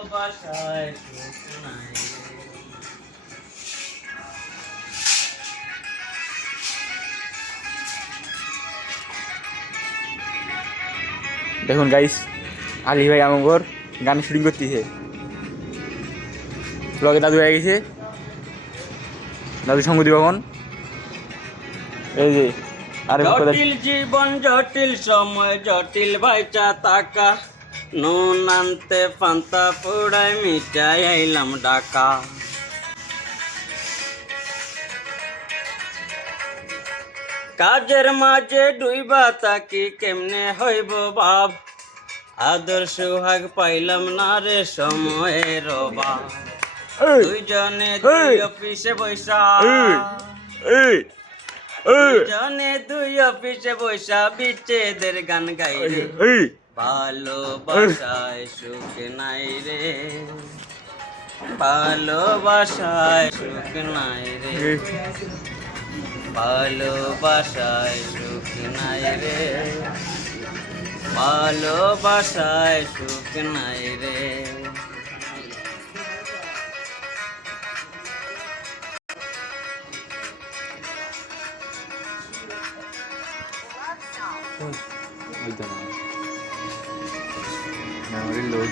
ভালোবাসায় সুখ নাই। দেখুন গাইস আলি ভাই আমগর গান শুটিং করতেছে। ব্লগে দাদু হয়ে গেছে। দাদু সঙ্গ দিব এখন। এই যে আরে জটিল জীবন জটিল সময় জটিল ভাইচা তাকা নুন আনতে পান্তা পোড়াই মিটাই আইলাম ডাকা কাজের মাঝে ডুইবা তাকি কেমনে হইব বাপ আদর সুহাগ পাইলাম না রে সময়ের অভাব। দুইজনে দুই অফিসে বৈশা। দুইজনে দুই অফিসে বৈশা বিচ্ছেদের গান গাই ভালোবাসায় সুখ নাই রে। ভালোবাসায় সুখ নাই রে। ভালোবাসায় সুখ নাই রে। ভালোবাসায় সুখ নাই রে। ওই তো। Memory load